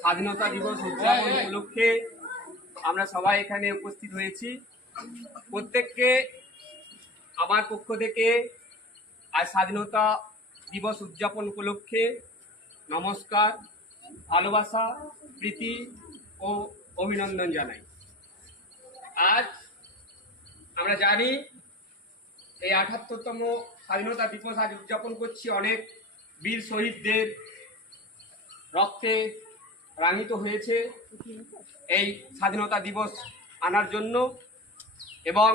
স্বাধীনতা দিবস উদযাপন উপলক্ষে আমরা সবাই এখানে উপস্থিত হয়েছি। প্রত্যেককে আমার পক্ষ থেকে আজ স্বাধীনতা দিবস উদযাপন উপলক্ষে নমস্কার, ভালোবাসা, প্রীতি ও অভিনন্দন জানাই। আজ আমরা জানি এই আঠাত্তরতম স্বাধীনতা দিবস আজ উদযাপন করছি অনেক বীর শহীদদের রক্তে রাঙিত হয়েছে এই স্বাধীনতা দিবস আনার জন্য এবং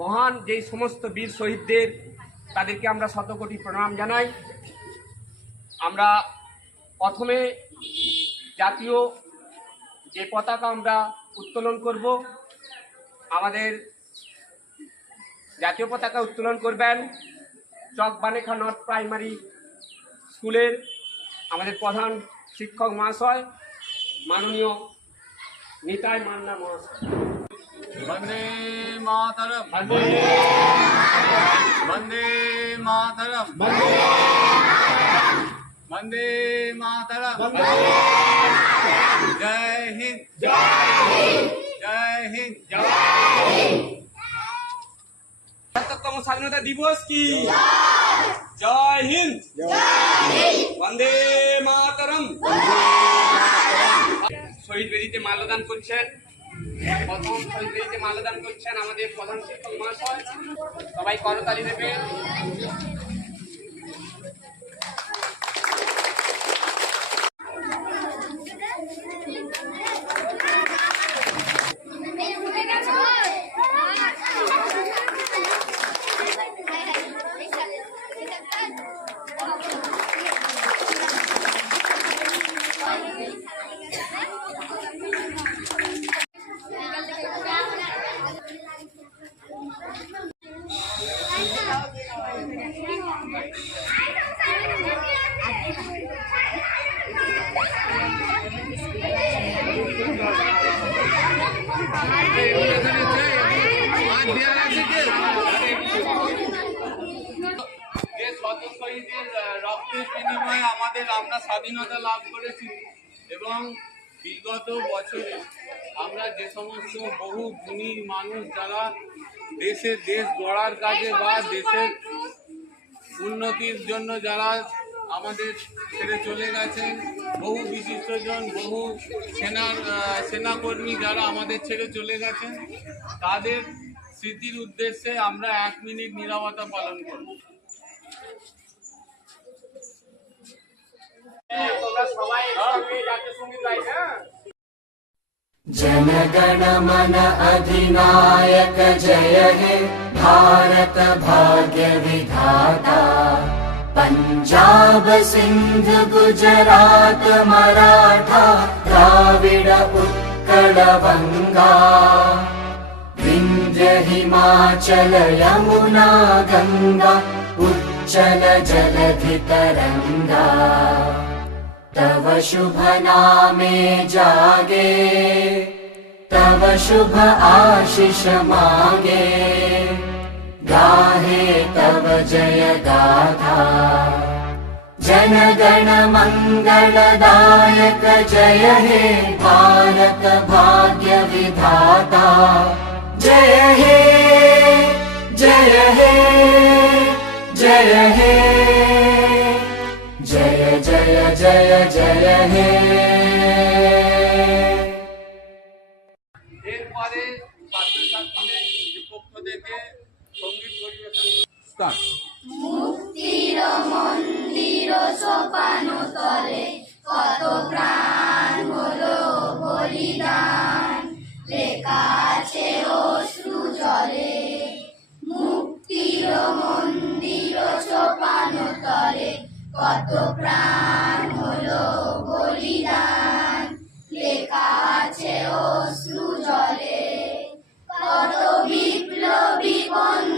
মহান যেই সমস্ত বীর শহীদদের তাদেরকে আমরা শতকোটি প্রণাম জানাই। আমরা প্রথমে জাতীয় যে পতাকা আমরা উত্তোলন করব, আমাদের জাতীয় পতাকা উত্তোলন করবেন চক বানেখা নর্থ প্রাইমারি স্কুলের আমাদের প্রধান শিক্ষক মহাশয় মাননীয় নিতাই মান্না মহাশয়। বন্দে মাতরম। বন্দে। মাতরম। বন্দে। মাতরম। জয় হিন্দ। জয় জয় হিন্দ। জয় হিন্দ। স্বাধীনতা দিবস কি? জয় হিন্দ। বন্দে মাতরম। শহীদ বেদিতে মাল্যদান করছেন। প্রথম শহীদ বেদিতে মাল্যদান করছেন আমাদের প্রধান শিক্ষক মহাশয়। সবাই করতালি দেবেন। রক্তের বিনিময়ে আমাদের আমরা স্বাধীনতা লাভ করেছি এবং বিগত বছরে আমরা যে সমস্ত বহু গুণী মানুষ যারা দেশের দেশ গড়ার কাজে বা দেশের উন্নতির জন্য যারা আমাদের ছেড়ে চলে গেছেন বহু বিশিষ্টজন বহু সেনার সেনাকর্মী যারা আমাদের ছেড়ে চলে গেছেন তাদের স্মৃতির উদ্দেশ্যে আমরা এক মিনিট নিরাপত্তা পালন করব। তোমরা সবাই जनगण मन अधिनायक जय हे भारत भाग्य विधाता। पञ्जाब सिन्ध गुजरात मराठा द्राविड उत्कल बङ्गा विन्ध्य हिमाचल यमुना गङ्गा उच्चल जलधितरङ्गा तव शुभ नामे जागे तव शुभ आशिष मागे। गाहे तव जय गाथा जनगण मङ्गलदायक जय हे भारत भाग्य जय हे जय हे जय हे Jaya Jaya Jaya Jaya He এরপরে ছাত্রছাত্রীদের পক্ষ থেকে সংগীত পরিবেশন স্টার্ট। মুক্তির মন্দির সোপান তলে কত প্রাণ হলো বলিদান। লেখা আছে অশ্রু জলে। মুক্তির মন্দির সোপান তলে কত প্রাণ হলো বলিদান? লেখা আছে অশ্রু জলে। কত বিপ্লবী বন্ধুর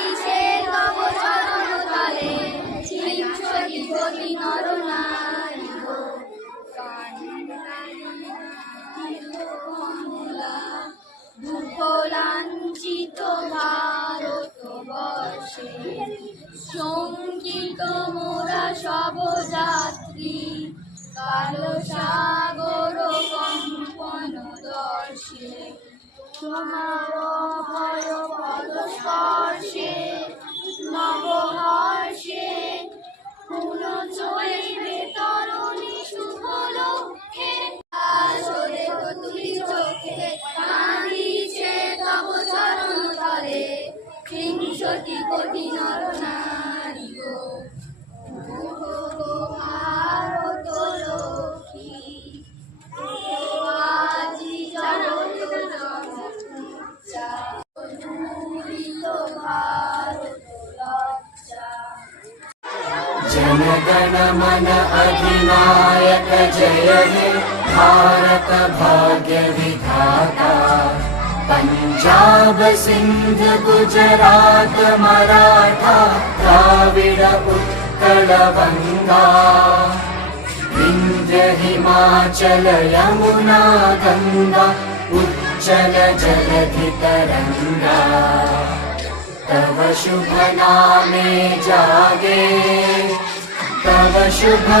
লাঞ্ছিত ভারত মোরা সব যাত্রী কালো সাগর কম্পন দর্শে, তোমার ভয় পদ স্পর্শে নবহর্ষে, পুন চলিবে अधिनायक जय हे भारत भाग्य विधाता पञ्जाब सिन्ध गुजरात मराठा द्राविड उत्कल गङ्गा विन्ध्य हिमाचल यमुना गङ्गा उच्चल जलधि तरङ्गा तव शुभ नामे जागे तव शुभ